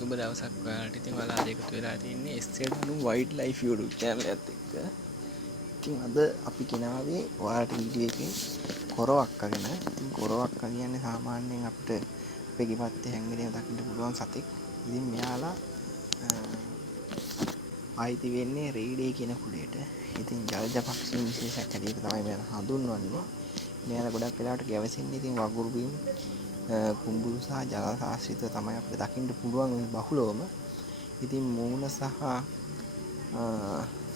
සුබ දවසක් ඔයාලට. ඉතින් ඔයාලා අද එකතු වෙලා තින්නේ SZ wild life YouTube channel එකත් එක්ක. ඉතින් අද අපි ගෙනාවේ ඔයාලට වීඩියෝ එකේ කොරවක්ක ගැන. ඉතින් කොරවක්ක කියන්නේ සාමාන්‍යයෙන් අපිට අපේ ගෙවත්තේ හැංගෙනව දකින්න පුළුවන් සතෙක්. ඉතින් මෙයාලා ආයිති වෙන්නේ රේඩේ කියන කුලයට. ඉතින් ජලජ පක්ෂීන් විශේෂයක් හැටියට තමයි මෙයාලා හඳුන්වන්නේ. මෙයාලා ගොඩක් වෙලාවට ගැවසෙන්නේ ඉතින් වගුරු බිම් කුඹුරු සහ ජල ආශ්‍රිතව තමයි අපිට දකින්න පුළුවන් මේ බහුලවම. ඉතින් මූණ සහ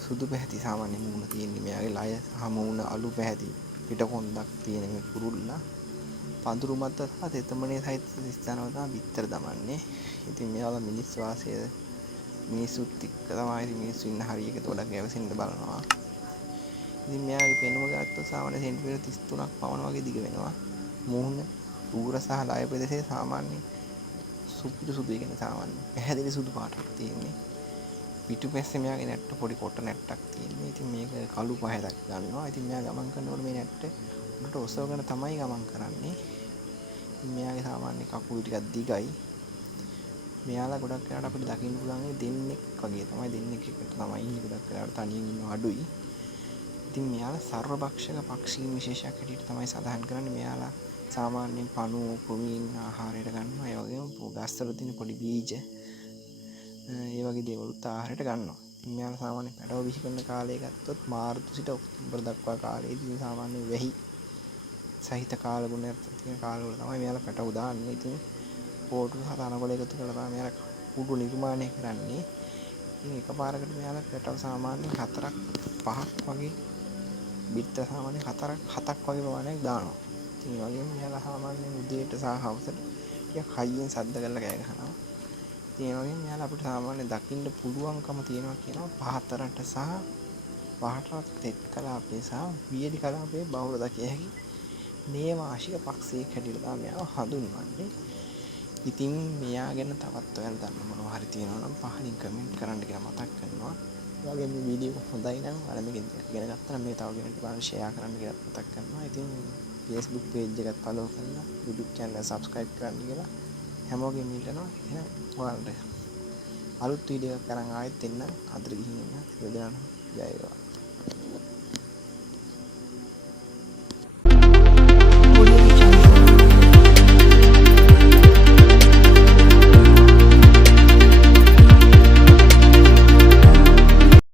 සුදු පැහැති සාමාන්‍ය මූණ තියෙන්නේ මෙයාගේ ලය සහ මූණ අලු පැහැති පිටකොන්දක් තියෙන මේ කුරුල්ලා පඳුරු මත සහ තෙතමනේ සහිත ස්ථානවල තමයි බිත්තර දමන්නේ. ඉතින් මෙයාලා මිනිස් වාසය මිනිසුත් එක්ක තමයි මිනිස්සු ඉන්න හරියකට ගොඩක් ගැවසෙන්න බලනවා. ඉතින් මෙයාගේ පෙනුම ගත්තොත් සාමාන්‍ය සෙන්ටිමීටර් 33ක් පමණ වගේ දිග වෙනවා. මූණ ඌර සහ ලය ප්‍රදේශයේ සාමාන්‍ය සුපිරි සුදු කියන්නේ සාමාන්‍ය පැහැදිලි සුදු පාටක් තියෙන්නේ. පිටුපැස්සේ මෙයාගේ නැට්ට පොඩි කොට නැට්ටක් තියෙන්නේ. ඉතින් මේක කළු පහයක් ගන්නවා. ඉතින් මෙයා ගමන් කරනකොට මේ නැට්ට උඩට ඔසවගෙන තමයි ගමන් කරන්නේ. ඉතින් මෙයාගේ සාමාන්‍ය කකුල් ටිකක් දිගයි. මෙයාලා ගොඩක් වෙලාවට අපිට දකින්න පුළුවන් දෙන්නෙක් වගේ තමයි දෙන්නෙක් එකට තමයි ඉන්නේ. ගොඩක් වෙලාවට තනියෙන් ඉන්නව අඩුයි. ඉතින් මෙයාලා සර්වභක්ෂක පක්ෂීන් විශේෂයක් හැටියට තමයි සඳහන් කරන්නේ. මෙයාලා සාමාන්‍යයෙන් පණු කුමීන් ආහාරයට ගන්නවා. ඒ වගේම ගස්වල තියෙන පොඩි බීජ ඒ වගේ දේවලුත් ආහාරයට ගන්නවා. ඉතින් මෙයාලා සාමාන්‍ය පැටව බිහි කරන කාලය ගත්තොත් මාර්තු සිට ඔක්තෝබර් දක්වා කාලයේදී සාමාන්‍ය වෙහි සහිත කාල ගුණයක් තියෙන කාලවල තමයි මෙයාලා පැටව දාන්නේ. ඉතින් පොටු සහ තනකොළ එකතු කරලා තමයි මෙයාලා කුඩු නිර්මාණය කරන්නේ. ඉතින් එකපාරකට මෙයාලා පැටව සාමාන්‍ය 4ක් 5ක් වගේ බිත්ත සාමාන්‍ය 4ක් 7ක් වගේ ප්‍රමාණයක් දානවා. ඉතින් ඒ වගේම මෙයාලා සාමාන්‍යයෙන් උදේට සහ හවසට ටිකක් හයියෙන් සද්ද කරලා කෑ ගහනවා. ඉතින් ඒ වගේම මෙයාලා අපිට සාමාන්‍යයෙන් දකින්න පුළුවන්කම තියෙනවා කියනවා පහතරට සහ පහතරට තෙත් කලාපේ සහ වියලි කලාපේ බහුල දකිය හැකි නේවාශික පක්ෂියෙක් හැටියට තමයි මෙයාව හඳුන්වන්නේ. ඉතින් මෙයා ගැන තවත් ඔයාලා දන්න මොනවා හරි තියෙනවා නම් පහලින් කමෙන්ට් කරන්න කියලා මතක් කරනවා. ඒ වගේම මේ වීඩියෝ එක හොඳයි නම් ඔයාලා මේක ඉගෙන ගත්තා නම් මේ තව කෙනෙක්ට බලන්න ෂෙයා කරන්න කියලා මතක් කරනවා. ඉතින් Facebook page එකත් follow කරලා YouTube channel එක subscribe කරන්න කියලා හැමෝගෙම ඉල්ලනවා. එහෙනම් ඔයාලට අලුත් වීඩියෝ එකක් අරන් ආයෙත් එන්න අතර ගිහින් ඉන්න. සියලු දෙනාටම ජය වේවා.